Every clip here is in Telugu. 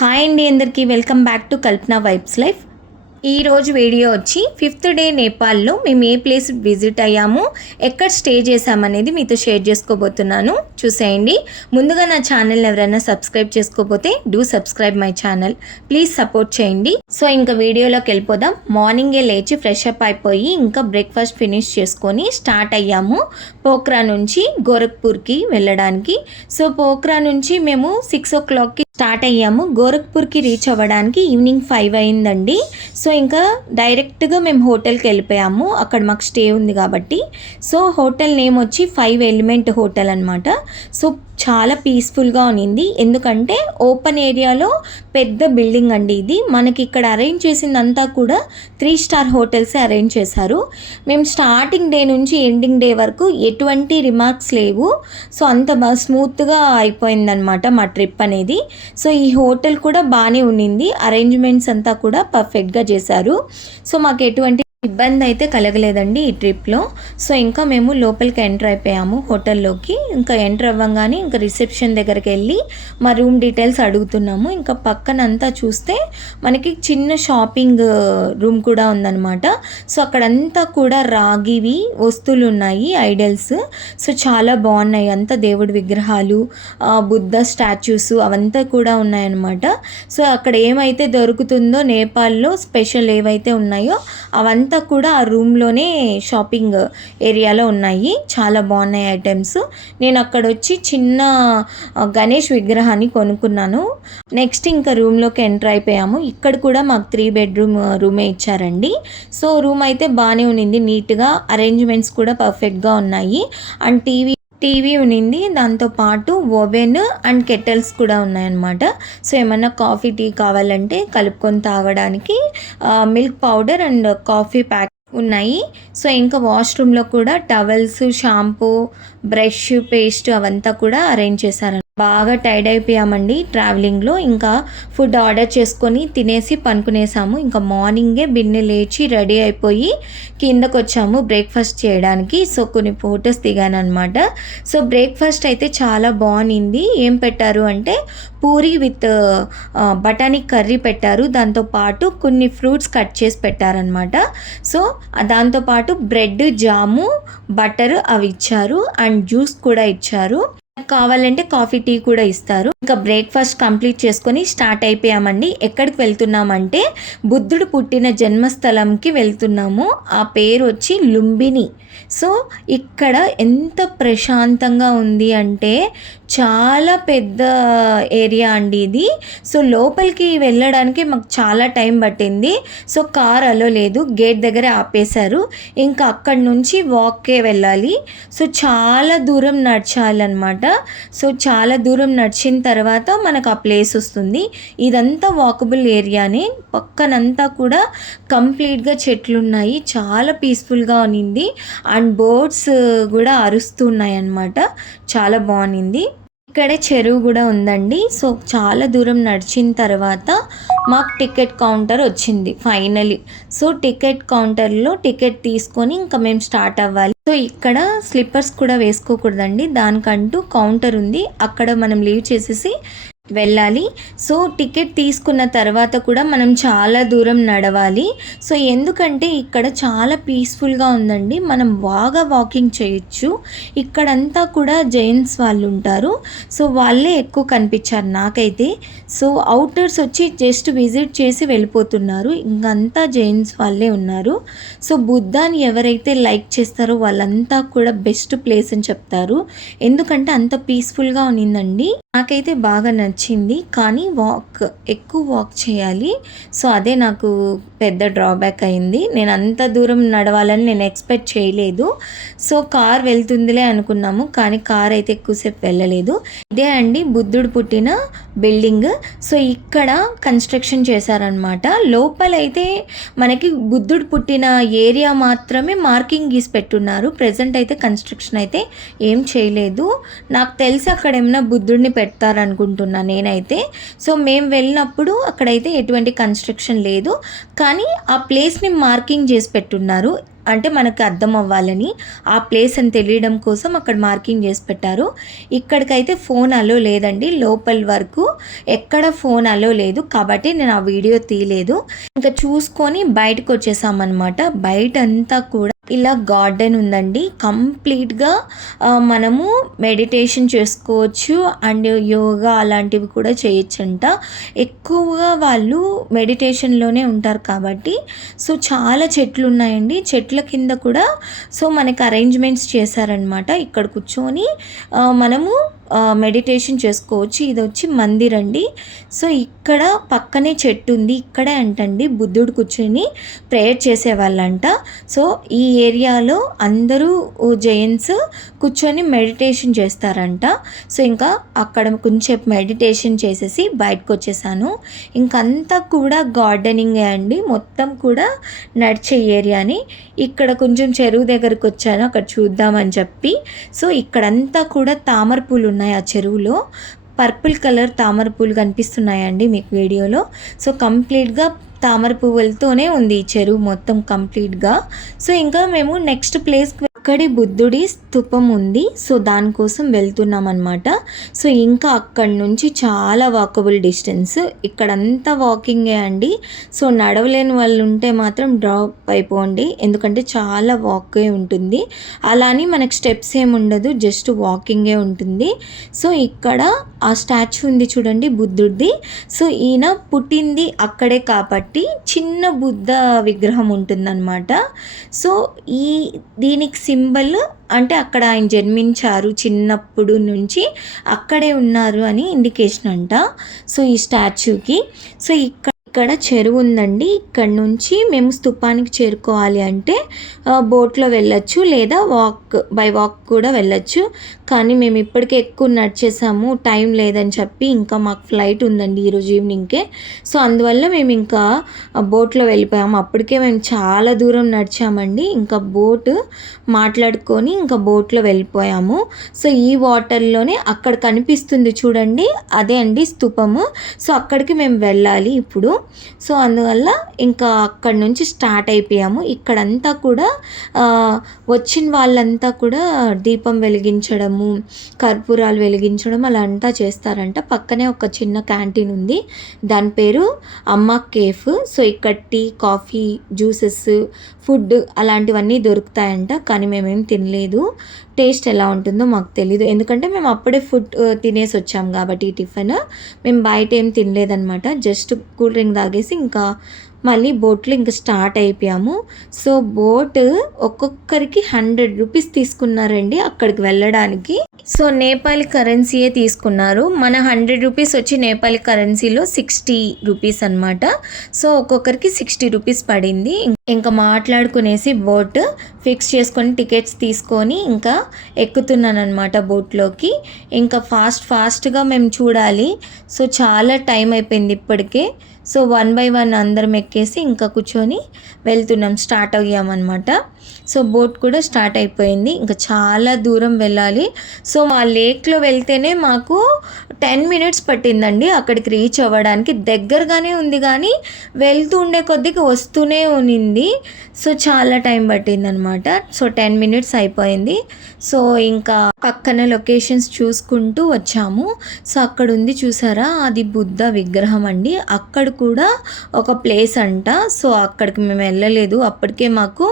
హాయ్ అండి అందరికీ. Welcome back to Kalpana vibes life ఈరోజు వీడియో వచ్చి ఫిఫ్త్ డే నేపాల్లో మేము ఏ ప్లేస్ విజిట్ అయ్యాము ఎక్కడ స్టే చేసామనేది మీతో షేర్ చేసుకోబోతున్నాను. చూసేయండి. ముందుగా నా ఛానల్ ఎవరైనా సబ్స్క్రైబ్ చేసుకోకపోతే do subscribe my channel. Please support చేయండి. సో ఇంకా వీడియోలోకి వెళ్ళిపోదాం. మార్నింగే లేచి ఫ్రెష్ అప్ అయిపోయి ఇంకా బ్రేక్ఫాస్ట్ ఫినిష్ చేసుకొని స్టార్ట్ అయ్యాము. పోఖ్రా నుంచి గోరఖ్పూర్కి వెళ్ళడానికి. సో పోక్రా నుంచి మేము సిక్స్ ఓ క్లాక్కి స్టార్ట్ అయ్యాము. గోరఖ్పూర్కి రీచ్ అవ్వడానికి ఈవినింగ్ ఫైవ్ అయిందండి. సో ఇంకా డైరెక్ట్గా మేము హోటల్కి వెళ్ళిపోయాము. అక్కడ మాకు స్టే ఉంది కాబట్టి. సో హోటల్ నేమ్ వచ్చి ఫైవ్ ఎలిమెంట్ హోటల్ అనమాట సో చాలా పీస్ఫుల్గా ఉన్నింది. ఎందుకంటే ఓపెన్ ఏరియాలో పెద్ద బిల్డింగ్ అండి ఇది. మనకి ఇక్కడ అరేంజ్ చేసిందంతా కూడా త్రీ స్టార్ హోటల్సే అరేంజ్ చేశారు. మేము స్టార్టింగ్ డే నుంచి ఎండింగ్ డే వరకు ఎటువంటి రిమార్క్స్ లేవు. సో అంత బాగా స్మూత్గా అయిపోయిందనమాట మా ట్రిప్ అనేది. సో ఈ హోటల్ కూడా బాగానే ఉన్నింది. అరేంజ్మెంట్స్ అంతా కూడా పర్ఫెక్ట్గా చేశారు. సో మాకు ఎటువంటి ఇబ్బంది అయితే కలగలేదండి ఈ ట్రిప్లో. సో ఇంకా మేము లోపలికి ఎంటర్ అయిపోయాము హోటల్లోకి. ఇంకా ఎంటర్ అవ్వగానే ఇంకా రిసెప్షన్ దగ్గరికి వెళ్ళి మా రూమ్ డీటెయిల్స్ అడుగుతున్నాము. ఇంకా పక్కన అంతా చూస్తే మనకి చిన్న షాపింగ్ రూమ్ కూడా ఉందన్నమాట. సో అక్కడంతా కూడా రాగివి వస్తువులు ఉన్నాయి ఐడల్స్ సో చాలా బాగున్నాయి. అంతా దేవుడి విగ్రహాలు బుద్ధ స్టాచ్యూస్ అవంతా కూడా ఉన్నాయన్నమాట. సో అక్కడ ఏమైతే దొరుకుతుందో నేపాల్లో స్పెషల్ ఏవైతే ఉన్నాయో అవంతా అంతా కూడా ఆ రూమ్లోనే షాపింగ్ ఏరియాలో ఉన్నాయి. చాలా బాగున్నాయి ఐటమ్స్. నేను అక్కడ వచ్చి చిన్న గణేష్ విగ్రహాన్ని కొనుక్కున్నాను. నెక్స్ట్ ఇంకా రూమ్లోకి ఎంటర్ అయిపోయాము. ఇక్కడ కూడా మాకు త్రీ బెడ్రూమ్ రూమే ఇచ్చారండి. సో రూమ్ అయితే బాగానే ఉన్నింది నీట్గా అరేంజ్మెంట్స్ కూడా పర్ఫెక్ట్గా ఉన్నాయి. అండ్ టీవీ టీవీ ఉన్నింది. దాంతో పాటు ఓవెన్ అండ్ కెటల్స్ కూడా ఉన్నాయన్నమాట. సో ఏమన్నా కాఫీ టీ కావాలంటే కలుపుకొని తాగడానికి milk powder and coffee pack ఉన్నాయి. సో ఇంకా వాష్రూమ్లో కూడా టవల్స్ షాంపూ బ్రష్ పేస్ట్ అవంతా కూడా అరేంజ్ చేశారు బాగా టైర్డ్ అయిపోయామండి ట్రావెలింగ్లో. ఇంకా ఫుడ్ ఆర్డర్ చేసుకొని తినేసి పనుకునేసాము. ఇంకా మార్నింగే బిన్నె లేచి రెడీ అయిపోయి కిందకు వచ్చాము బ్రేక్ఫాస్ట్ చేయడానికి. సో కొన్ని ఫొటోస్ దిగాను అనమాట సో బ్రేక్ఫాస్ట్ అయితే చాలా బాగుంది ఏం పెట్టారు అంటే పూరి విత్ బటానీ కర్రీ పెట్టారు. దాంతో పాటు కొన్ని ఫ్రూట్స్ కట్ చేసి పెట్టారనమాట సో దాంతోపాటు బ్రెడ్ జాము బటర్ అవి ఇచ్చారు. అండ్ జ్యూస్ కూడా ఇచ్చారు. కావాలంటే కాఫీ టీ కూడా ఇస్తారు. ఇంకా బ్రేక్ఫాస్ట్ కంప్లీట్ చేసుకొని స్టార్ట్ అయిపోయామండి. ఎక్కడికి వెళ్తున్నామంటే బుద్ధుడు పుట్టిన జన్మస్థలంకి వెళ్తున్నాము. ఆ పేరు వచ్చి లుంబిని. సో ఇక్కడ ఎంత ప్రశాంతంగా ఉంది అంటే చాలా పెద్ద ఏరియా అండి ఇది. సో లోపలికి వెళ్ళడానికి మాకు చాలా టైం పట్టింది. సో కార్ అలో లేదు. గేట్ దగ్గర ఆపేశారు. ఇంకా అక్కడి నుంచి వాక్కే వెళ్ళాలి. సో చాలా దూరం నడచాలన్నమాట. సో చాలా దూరం నడిచిన తర్వాత మనకు ఆ ప్లేస్ వస్తుంది. ఇదంతా వాకబుల్ ఏరియానే. పక్కనంతా కూడా కంప్లీట్గా చెట్లు ఉన్నాయి చాలా పీస్ఫుల్గా ఉన్నింది. అండ్ బర్డ్స్ కూడా అరుస్తున్నాయి అన్నమాట చాలా బాగుంది ఇక్కడే చెరువు కూడా ఉందండి. సో చాలా దూరం నడిచిన తర్వాత మాకు టికెట్ కౌంటర్ వచ్చింది ఫైనలీ. సో టికెట్ కౌంటర్లో టికెట్ తీసుకొని ఇంకా మేము స్టార్ట్ అవ్వాలి. సో ఇక్కడ స్లిప్పర్స్ కూడా వేసుకోకూడదండి. దానికంటూ కౌంటర్ ఉంది. అక్కడ మనం లీవ్ చేసేసి వెళ్ళాలి. సో టికెట్ తీసుకున్న తర్వాత కూడా మనం చాలా దూరం నడవాలి. సో ఎందుకంటే ఇక్కడ చాలా పీస్ఫుల్గా ఉందండి. మనం బాగా వాకింగ్ చేయొచ్చు. ఇక్కడంతా కూడా జైన్స్ వాళ్ళు ఉంటారు సో వాళ్ళే ఎక్కువ కనిపించారు నాకైతే. సో అవుటర్స్ వచ్చి జస్ట్ విజిట్ చేసి వెళ్ళిపోతున్నారు. ఇంకంతా జైన్స్ వాళ్ళే ఉన్నారు. సో బుద్ధాని ఎవరైతే లైక్ చేస్తారో వాళ్ళంతా కూడా బెస్ట్ ప్లేస్ అని చెప్తారు. ఎందుకంటే అంత పీస్ఫుల్గా ఉన్నిందండి. నాకైతే బాగా నచ్చింది. కానీ వాక్ ఎక్కువ వాక్ చేయాలి. సో అదే నాకు పెద్ద డ్రాబ్యాక్ అయింది. నేను అంత దూరం నడవాలని నేను ఎక్స్పెక్ట్ చేయలేదు. సో కార్ వెళ్తుందిలే అనుకున్నాము. కానీ కార్ అయితే ఎక్కువసేపు వెళ్ళలేదు. ఇదే అండి బుద్ధుడు పుట్టిన బిల్డింగ్. సో ఇక్కడ కన్స్ట్రక్షన్ చేశారనమాట లోపలైతే మనకి బుద్ధుడు పుట్టిన ఏరియా మాత్రమే మార్కింగ్ గీసి పెట్టున్నారు. ప్రజెంట్ అయితే కన్స్ట్రక్షన్ అయితే ఏం చేయలేదు. నాకు తెలిసి అక్కడ ఏమైనా బుద్ధుడిని పెడతారనుకుంటున్నా నేనైతే. సో మేము వెళ్ళినప్పుడు అక్కడైతే ఎటువంటి కన్స్ట్రక్షన్ లేదు. కానీ ఆ ప్లేస్ని మార్కింగ్ చేసి పెట్టున్నారు. అంటే మనకు అర్థం అవ్వాలని ఆ ప్లేస్ అని తెలియడం కోసం అక్కడ మార్కింగ్ చేసి పెట్టారు. ఇక్కడికైతే ఫోన్ అలో లేదండి. లోపల వరకు ఎక్కడ ఫోన్ అలో లేదు. కాబట్టి నేను ఆ వీడియో తీయలేదు. ఇంకా చూసుకొని బయటకు వచ్చేసామన్నమాట. బయట అంతా కూడా ఇలా గార్డెన్ ఉందండి. కంప్లీట్గా మనము మెడిటేషన్ చేసుకోవచ్చు అండ్ యోగా అలాంటివి కూడా చేయొచ్చంట. ఎక్కువగా వాళ్ళు మెడిటేషన్లోనే ఉంటారు కాబట్టి సో చాలా చెట్లు ఉన్నాయండి. చెట్ల కింద కూడా సో మనకి అరేంజ్మెంట్స్ చేశారనమాట ఇక్కడ కూర్చొని మనము మెడిటేషన్ చేసుకోవచ్చు. ఇది వచ్చి మందిర్ అండి. సో ఇక్కడ పక్కనే చెట్టు ఉంది. ఇక్కడే అంటండి బుద్ధుడు కూర్చొని ప్రేయర్ చేసేవాళ్ళంట. సో ఈ ఏరియాలో అందరూ జైన్స్ కూర్చొని మెడిటేషన్ చేస్తారంట. సో ఇంకా అక్కడ కొంచెం మెడిటేషన్ చేసేసి బయటకు వచ్చేసాను. ఇంకంతా కూడా గార్డెనింగే అండి. మొత్తం కూడా నడిచే ఏరియాని. ఇక్కడ కొంచెం చెరువు దగ్గరకు వచ్చాను. అక్కడ చూద్దామని చెప్పి. సో ఇక్కడంతా కూడా తామర పూలు ఉన్నాయి. ఆ చెరువులో పర్పుల్ కలర్ తామర పూలు కనిపిస్తున్నాయండి మీకు వీడియోలో. సో కంప్లీట్గా తామర పువ్వులతోనే ఉంది ఈ చెరువు మొత్తం కంప్లీట్గా. సో ఇంకా మేము నెక్స్ట్ ప్లేస్ అక్కడి బుద్ధుడి స్థూపం ఉంది. సో దానికోసం వెళ్తున్నాం అనమాట సో ఇంకా అక్కడి నుంచి చాలా వాకబుల్ డిస్టెన్స్ ఇక్కడంతా వాకింగే అండి. సో నడవలేని వాళ్ళు ఉంటే మాత్రం డ్రాప్ అయిపోండి. ఎందుకంటే చాలా వాకే ఉంటుంది. అలానే మనకి స్టెప్స్ ఏమి ఉండదు. జస్ట్ వాకింగే ఉంటుంది. సో ఇక్కడ ఆ స్టాచ్యూ ఉంది చూడండి బుద్ధుడిది. సో ఈయన పుట్టింది అక్కడే కాబట్టి చిన్న బుద్ధ విగ్రహం ఉంటుందన్నమాట. సో ఈ దీనికి సింబల్ అంటే అక్కడ ఆయన జన్మించారు చిన్నప్పుడు నుంచి అక్కడే ఉన్నారు అని ఇండికేషన్ అంట. సో ఈ స్టాచ్యూకి. సో ఇక్కడ ఇక్కడ చెరువు ఉందండి. ఇక్కడ నుంచి మేము స్థూపానికి చేరుకోవాలి అంటే బోట్లో వెళ్ళొచ్చు లేదా వాక్ బై వాక్ కూడా వెళ్ళొచ్చు. కానీ మేము ఇప్పటికే ఎక్కువ నడిచేసాము టైం లేదని చెప్పి ఇంకా మాకు ఫ్లైట్ ఉందండి ఈరోజు ఈవినింగ్కే. సో అందువల్ల మేము ఇంకా బోట్లో వెళ్ళిపోయాము. అప్పటికే మేము చాలా దూరం నడిచామండి. ఇంకా బోట్ మాట్లాడుకొని ఇంకా బోట్లో వెళ్ళిపోయాము. సో ఈ వాటర్లోనే అక్కడ కనిపిస్తుంది చూడండి అదే అండి స్థూపము. సో అక్కడికి మేము వెళ్ళాలి ఇప్పుడు. సో అందువల్ల ఇంకా అక్కడ నుంచి స్టార్ట్ అయిపోయాము. ఇక్కడంతా కూడా వచ్చిన వాళ్ళంతా కూడా దీపం వెలిగించడము కర్పూరాలు వెలిగించడం అలా అంతా చేస్తారంట. పక్కనే ఒక చిన్న క్యాంటీన్ ఉంది. దాని పేరు అమ్మ కేఫ్. సో ఇక్కడ టీ కాఫీ జ్యూసెస్ ఫుడ్ అలాంటివన్నీ దొరుకుతాయంట. కానీ మేమేం తినలేదు. టేస్ట్ ఎలా ఉంటుందో మాకు తెలీదు. ఎందుకంటే మేము అప్పుడే ఫుడ్ తినేసి వచ్చాం కాబట్టి ఈ టిఫిన్. మేము బయట ఏం తినలేదన్నమాట. జస్ట్ కూల్ డ్రింక్ తాగేసి ఇంకా మళ్ళీ బోట్లో ఇంకా స్టార్ట్ అయిపోయాము. సో బోట్ ఒక్కొక్కరికి హండ్రెడ్ రూపీస్ తీసుకున్నారండి అక్కడికి వెళ్ళడానికి. సో నేపాలి కరెన్సీయే తీసుకున్నారు. మన హండ్రెడ్ రూపీస్ వచ్చి నేపాలి కరెన్సీలో సిక్స్టీ రూపీస్ అనమాట సో ఒక్కొక్కరికి సిక్స్టీ రూపీస్ పడింది. ఇంకా మాట్లాడుకునేసి బోట్ ఫిక్స్ చేసుకొని టికెట్స్ తీసుకొని ఇంకా ఎక్కుతున్నాను అనమాట బోట్లోకి. ఇంకా ఫాస్ట్ ఫాస్ట్గా మేము చూడాలి. సో చాలా టైం అయిపోయింది ఇప్పటికే. సో వన్ బై వన్ అందరం ఎక్కేసి ఇంకా కూర్చొని వెళ్తున్నాం స్టార్ట్ అయ్యామన్నమాట. సో బోట్ కూడా స్టార్ట్ అయిపోయింది. ఇంకా చాలా దూరం వెళ్ళాలి. సో మా లేక్లో వెళ్తేనే మాకు టెన్ మినిట్స్ పట్టిందండి అక్కడికి రీచ్ అవ్వడానికి. దగ్గరగానే ఉంది కానీ వెళ్తూ ఉండే కొద్దికి వస్తూనే ఉన్నింది సో చాలా టైం పట్టిందనమాట. సో టెన్ మినిట్స్ అయిపోయింది. సో ఇంకా పక్కన లొకేషన్స్ చూసుకుంటూ వచ్చాము. సో అక్కడ ఉంది చూసారా? అది బుద్ధ విగ్రహం అండి. అక్కడ కూడా ఒక ప్లేస్ అంట. సో అక్కడికి మేము వెళ్ళలేదు. అప్పటికే మాకు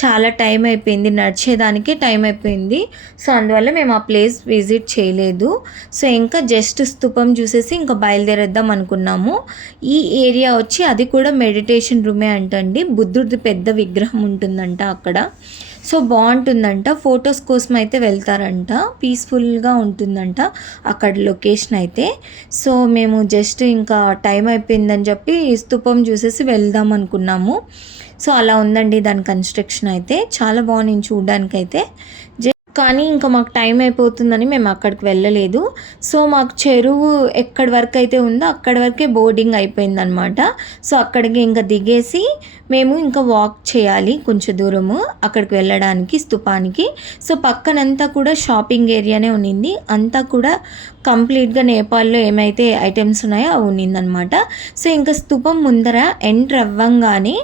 చాలా టైం అయిపోయింది నడిచేదానికే టైం అయిపోయింది. సో అందువల్ల మేము ఆ ప్లేస్ విజిట్ చేయలేదు. సో ఇంకా జస్ట్ స్థూపం చూసేసి ఇంకా బయలుదేరేద్దాం అనుకున్నాము. ఈ ఏరియా వచ్చి అది కూడా మెడిటేషన్ రూమే అంటండి. బుద్ధుడిది పెద్ద విగ్రహం ఉంటుందంట అక్కడ. సో బాగుంటుందంట. ఫొటోస్ కోసం అయితే వెళ్తారంట. పీస్ఫుల్గా ఉంటుందంట అక్కడ లొకేషన్ అయితే. సో మేము జస్ట్ ఇంకా టైం అయిపోయిందని చెప్పి స్థూపం చూసేసి వెళ్దాం అనుకున్నాము. సో అలా ఉందండి దాని కన్స్ట్రక్షన్ అయితే. చాలా బాగుంది చూడడానికి అయితే జ- కానీ ఇంకా మాకు టైం అయిపోతుందని మేము అక్కడికి వెళ్ళలేదు. సో మాకు చెరువు ఎక్కడి వరకు అయితే ఉందో అక్కడి వరకే బోర్డింగ్ అయిపోయిందనమాట సో అక్కడికి ఇంకా దిగేసి మేము ఇంకా వాక్ చేయాలి కొంచెం దూరము అక్కడికి వెళ్ళడానికి స్థూపానికి. సో పక్కనంతా కూడా షాపింగ్ ఏరియానే ఉన్నింది. అంతా కూడా కంప్లీట్గా నేపాల్లో ఏమైతే ఐటమ్స్ ఉన్నాయో అవి ఉన్నిందనమాట సో ఇంకా స్థూపం ముందర ఎంటర్ అవ్వంగానే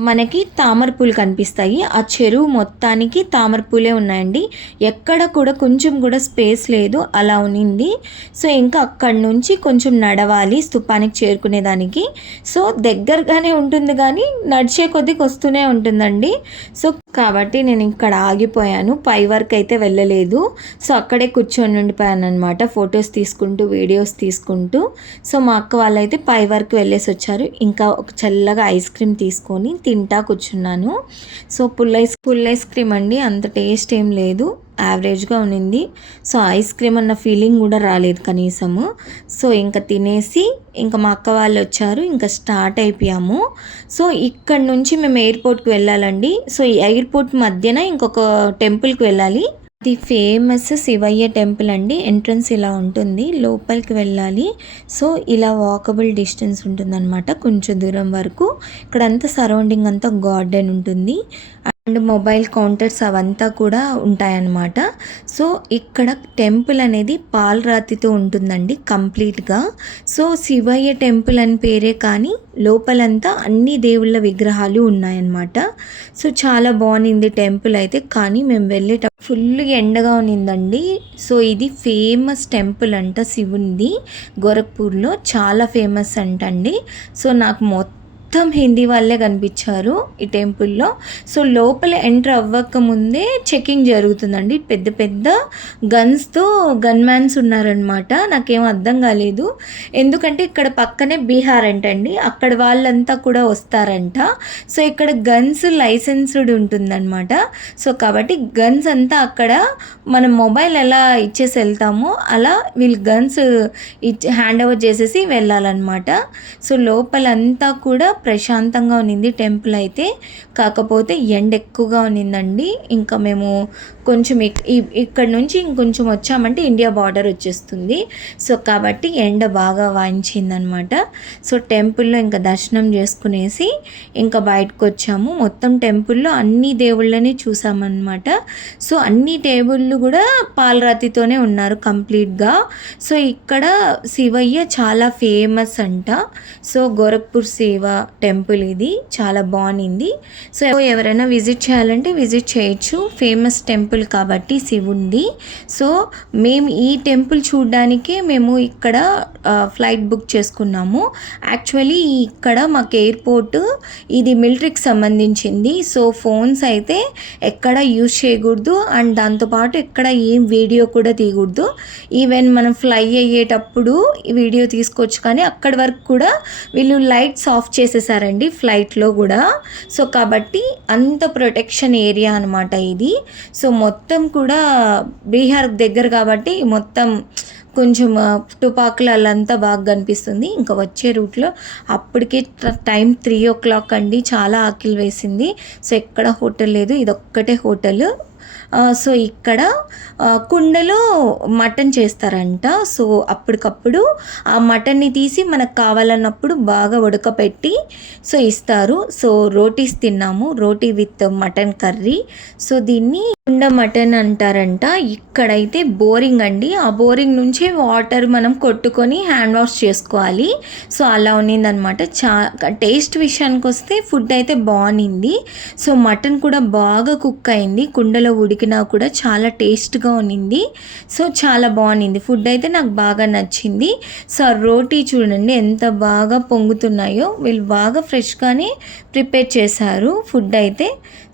మనకి తామర పూలు కనిపిస్తాయి. ఆ చెరువు మొత్తానికి తామర పూలే ఉన్నాయండి. ఎక్కడ కూడా కొంచెం కూడా స్పేస్ లేదు. అలా ఉన్నింది. సో ఇంకా అక్కడి నుంచి కొంచెం నడవాలి స్థూపానికి చేరుకునేదానికి. సో దగ్గరగానే ఉంటుంది కానీ నడిచే కొద్దికి వస్తూనే ఉంటుందండి. సో కాబట్టి నేను ఇక్కడ ఆగిపోయాను. పై వరకు అయితే వెళ్ళలేదు. సో అక్కడే కూర్చొని ఉండిపోయాను అనమాట ఫొటోస్ తీసుకుంటూ వీడియోస్ తీసుకుంటూ. సో మా అక్క వాళ్ళైతే పై వరకు వెళ్ళేసి వచ్చారు. ఇంకా ఒక చల్లగా ఐస్ క్రీమ్ తీసుకొని తింటా కూర్చున్నాను. So pull ice pull ice cream అండి అంత టేస్ట్ ఏం లేదు. యావరేజ్గా ఉన్నింది. సో ఐస్ క్రీమ్ అన్న ఫీలింగ్ కూడా రాలేదు కనీసము. సో ఇంకా తినేసి ఇంకా మా అక్క వాళ్ళు వచ్చారు ఇంకా స్టార్ట్ అయిపోయాము. సో ఇక్కడ నుంచి మేము ఎయిర్పోర్ట్కి వెళ్ళాలండి. సో ఈ ఎయిర్పోర్ట్ మధ్యన ఇంకొక టెంపుల్కి వెళ్ళాలి. ఇది ఫేమస్ శివయ్య టెంపుల్ అండి. ఎంట్రన్స్ ఇలా ఉంటుంది. లోపలికి వెళ్ళాలి. సో ఇలా వాకబుల్ డిస్టెన్స్ ఉంటుందన్నమాట. కొంచెం దూరం వరకు. ఇక్కడంతా సరౌండింగ్ అంతా గార్డెన్ ఉంటుంది. అండ్ మొబైల్ కౌంటర్స్ అవంతా కూడా ఉంటాయన్నమాట. సో ఇక్కడ టెంపుల్ అనేది పాలరాతితో ఉంటుందండి కంప్లీట్గా. సో శివయ్య టెంపుల్ అని పేరే కానీ లోపలంతా అన్ని దేవుళ్ళ విగ్రహాలు ఉన్నాయన్నమాట. సో చాలా బాగుంది టెంపుల్ అయితే కానీ మేము వెళ్ళేట ఫుల్ ఎండగా ఉన్నిందండి. సో ఇది ఫేమస్ టెంపుల్ అంట శివునిది గోరఖ్పూర్లో. చాలా ఫేమస్ అంటండి. సో నాకు మొత్తం మొత్తం హిందీ వాళ్ళే కనిపించారు ఈ టెంపుల్లో. సో లోపల ఎంటర్ అవ్వక ముందే చెకింగ్ జరుగుతుందండి. పెద్ద పెద్ద గన్స్తో గన్ మ్యాన్స్ ఉన్నారనమాట నాకేం అర్థం కాలేదు. ఎందుకంటే ఇక్కడ పక్కనే బీహార్ అంటండి. అక్కడ వాళ్ళంతా కూడా వస్తారంట. సో ఇక్కడ గన్స్ లైసెన్స్డ్ ఉంటుందన్నమాట. సో కాబట్టి గన్స్ అంతా అక్కడ మనం మొబైల్ ఎలా ఇచ్చేసి వెళ్తామో అలా వీళ్ళు గన్స్ ఇచ్చి హ్యాండ్ ఓవర్ చేసేసి వెళ్ళాలన్నమాట. సో లోపలంతా కూడా ప్రశాంతంగా ఉన్నింది. టెంపుల్ అయితే కాకపోతే ఎండ ఎక్కువగా ఉన్నిందండి. ఇంకా మేము కొంచెం ఇక్కడ నుంచి ఇంకొంచెం వచ్చామంటే ఇండియా బార్డర్ వచ్చేస్తుంది. సో కాబట్టి ఎండ బాగా వాయించిందనమాట. సో టెంపుల్లో ఇంకా దర్శనం చేసుకునేసి ఇంకా బయటకు వచ్చాము మొత్తం టెంపుల్లో అన్ని దేవుళ్ళని చూసామన్నమాట సో అన్ని టేబుళ్ళు కూడా పాలరాతితోనే ఉన్నారు కంప్లీట్గా. సో ఇక్కడ శివయ్య చాలా ఫేమస్ అంట. సో గోరఖ్పూర్ శివ టెంపుల్ ఇది. చాలా బాగుంది. సో ఎవరైనా విజిట్ చేయాలంటే విజిట్ చేయొచ్చు. ఫేమస్ టెంపుల్ కాబట్టి శివుంది. సో మేము ఈ టెంపుల్ చూడడానికే మేము ఇక్కడ ఫ్లైట్ బుక్ చేసుకున్నాము. యాక్చువల్లీ ఇక్కడ మాకు ఎయిర్పోర్ట్ ఇది మిలిటరీకి సంబంధించింది. సో ఫోన్స్ అయితే ఎక్కడ యూజ్ చేయకూడదు. అండ్ దాంతోపాటు ఎక్కడ ఏం వీడియో కూడా తీయకూడదు. ఈవెన్ మనం ఫ్లై అయ్యేటప్పుడు వీడియో తీసుకోవచ్చు. కానీ అక్కడి వరకు కూడా వీళ్ళు లైట్స్ ఆఫ్ చేసి చేసేసారండి ఫ్లైట్లో కూడా. సో కాబట్టి అంత ప్రొటెక్షన్ ఏరియా అనమాట ఇది. సో మొత్తం కూడా బీహార్ దగ్గర కాబట్టి మొత్తం కొంచెం టుపాకులు అల్లంతా బాగా కనిపిస్తుంది. ఇంకా వచ్చే రూట్లో అప్పటికే టైం త్రీ ఓ క్లాక్ అండి. చాలా ఆకిలి వేసింది. సో ఎక్కడ హోటల్ లేదు. ఇదొక్కటే హోటల్. సో ఇక్కడ కుండలో మటన్ చేస్తారంట. సో అప్పటికప్పుడు ఆ మటన్ని తీసి మనకు కావాలన్నప్పుడు బాగా ఉడకపెట్టి సో ఇస్తారు. సో రోటీస్ తిన్నాము. Roti with mutton curry. So దీన్ని కుండ మటన్ అంటారంట. ఇక్కడైతే బోరింగ్ అండి. ఆ బోరింగ్ నుంచే వాటర్ మనం కొట్టుకొని హ్యాండ్ వాష్ చేసుకోవాలి. సో అలా ఉన్నిందనమాట. చా టేస్ట్ విషయానికి వస్తే ఫుడ్ అయితే బాగుంది సో మటన్ కూడా బాగా కుక్ అయింది. కుండలో ఉడికినా కూడా చాలా టేస్ట్గా ఉన్నింది. సో చాలా బాగుంది ఫుడ్ అయితే నాకు బాగా నచ్చింది. సో రోటీ చూడండి ఎంత బాగా పొంగుతున్నాయో. వీళ్ళు బాగా ఫ్రెష్గానే ప్రిపేర్ చేశారు ఫుడ్ అయితే.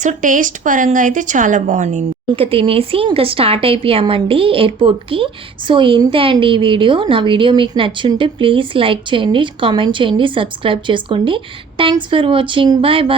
సో టేస్ట్ పరంగా అయితే చాలా బాగుంది. ఇంకా తినేసి ఇంకా స్టార్ట్ అయిపోయామండి ఎయిర్పోర్ట్కి. సో ఇంతే అండి ఈ వీడియో. నా వీడియో మీకు నచ్చుంటే ప్లీజ్ లైక్ చేయండి కామెంట్ చేయండి సబ్స్క్రైబ్ చేసుకోండి. Thanks for watching. Bye bye.